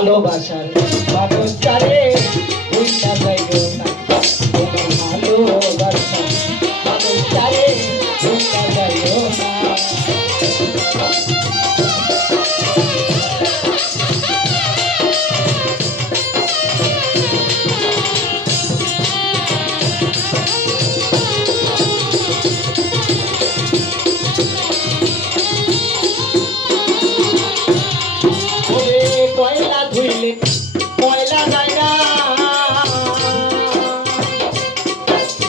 ভালোবাসার মানুষটারে ভুইলা যাইও না তোমার ভালোবাসার মানুষটারে ভুইলা যাইও না কয়লা ধুইলে কয়লা যায় না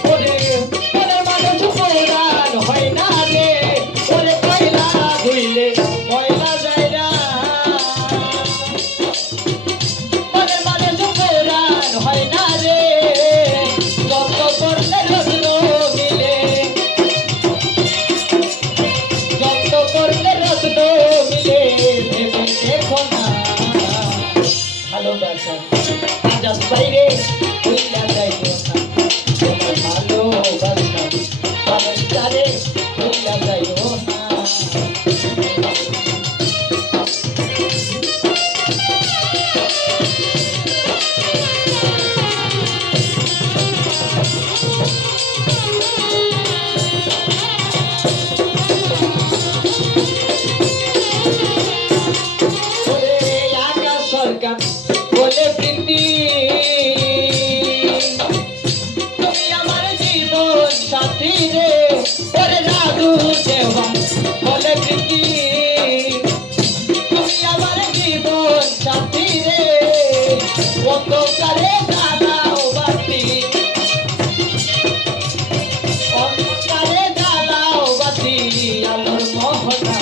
ওরে ওরে মানুষ কোরআন হয় না রে ওরে কয়লা ধুইলে কয়লা যায় না ওরে মানুষ কোরআন হয় না রে যত করলে রত্ন মিলে যত করলে রত্ন মিলে ভেবে দেখো না ভালোবাসা আজাদ বাইরে ভুইলা যাইও না তোমার ভালোবাসা মানুষটারে ভুইলা যাইও না বলে প্রীতি তুমি আমার জীবন সাথী রে ওরে রাধু দেওয়া বলে প্রীতি তুমি আমার জীবন সাথী রে অন্ধকারে জ্বালাও বাতি অন্ধকারে জ্বালাও বাতি আলোর মোহনা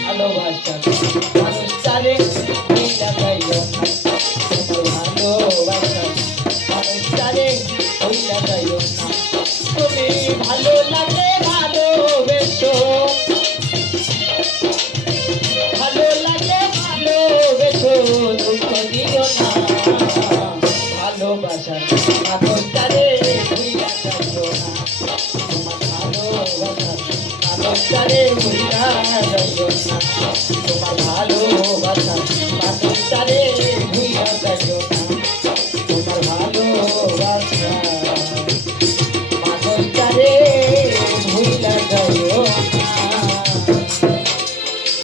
ভালোবাসা মানুষটারে ভুইলা যাইও না তোমার ভালোবাসা মানুষটারে ভুইলা যাইও না তুমি ভালো লাগে ভালোবেসো ভালো লাগে ভালোবেসো দুঃখ দিও না ভালোবাসা মানুষটারে ভুইলা যাইও না তোমার ভালোবাসা মানুষটারে ভুইলা যাইও না তোমার ভালোবাসা